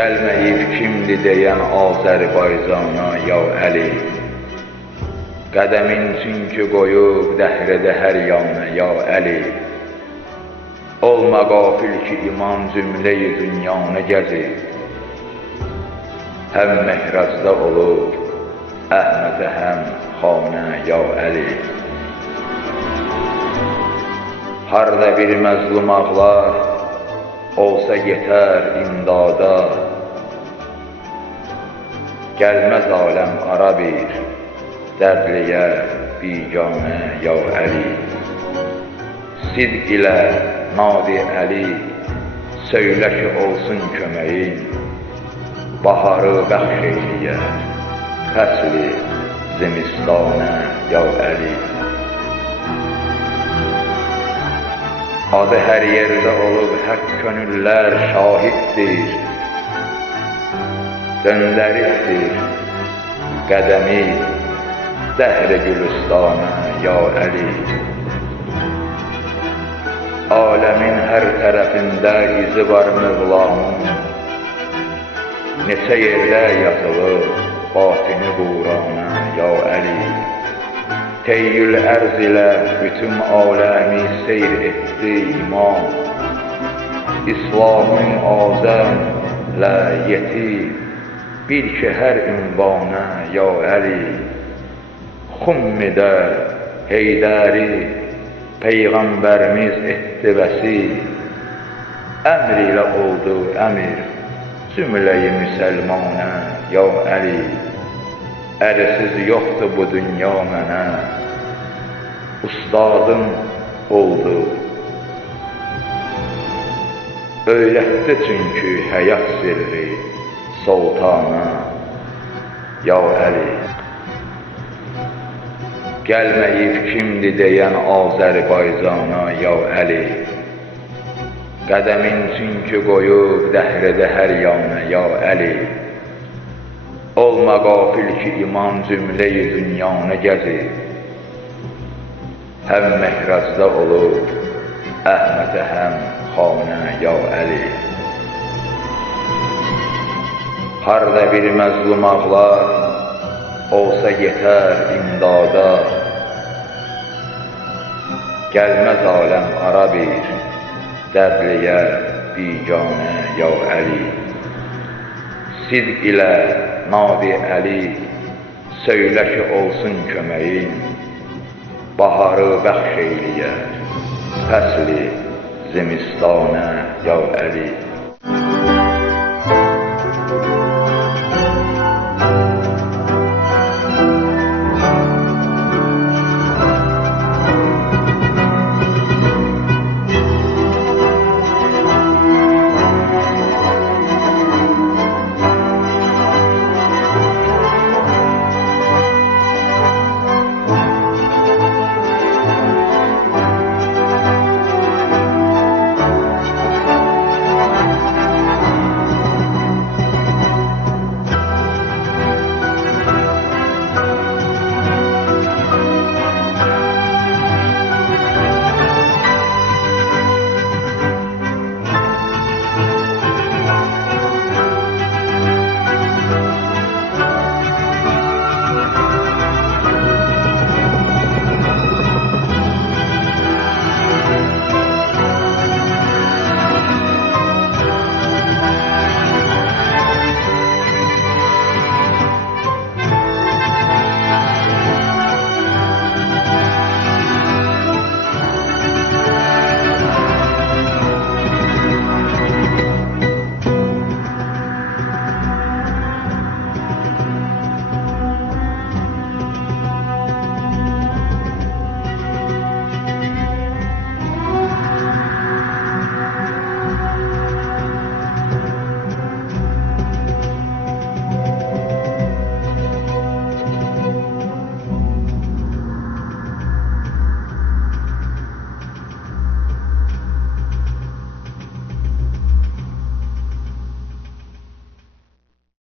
Gəlməyib kimdir deyən Azərbaycana ya Əli. Qədəmin çünki qoyub dəhrədə hər yana ya Əli. Olma qafil ki iman cümləyi dünyanı gəzir. Həm mehracda olub Əhmədə həm xanə ya Əli. Harda bir məzlum ağlar olsa yetər imdada. Gəlməz aləm ara bir dərdliyə biganə ya Əli. Sidq ilə nadi Əli söylə ki olsun köməyin. Baharı bəxş eyliyə fəsli zimistanə ya Əli. Adı hər yerdə olub həkk könüllər şahiddir. Döndəribdir qədəmi dəhr-i gülüstanə ya Əli. Aləmin hər tərəfində izi var Mövlanın. Neçə yerdə yazılır batini Quranə ya Əli. Teyyül ərz ilə bütün aləmi seyr etdi imam. İslamın azəm lə yetir bil ki hər ünvanə ya Əli. Xummidə Heydəri Peyğəmbərimiz etdi vəsi. Əmr ilə oldu əmir cümləyi müsəlmanə ya Əli. Ərsiz yoxdur bu dünya mənə, ustadım oldu. Öyrətdi çünki həyat sirri sultana ya Əli. Gəlməyib kimdir deyən Azərbaycana ya Əli. Qədəmin çünki qoyub dəhrədə hər yana ya Əli. Olma qafil ki iman cümləyi dünyanı gəzir. Həm mehracda olub Əhmədə həm xanə ya Əli. Harda bir məzlum ağlar olsa yetər imdada. Gəlməz aləm ara bir dərdliyə biganə ya Əli. Sidq ilə nadi Əli söylə ki olsun köməyin. Baharı bəxş eyliyə fəsli zimistanə ya Əli.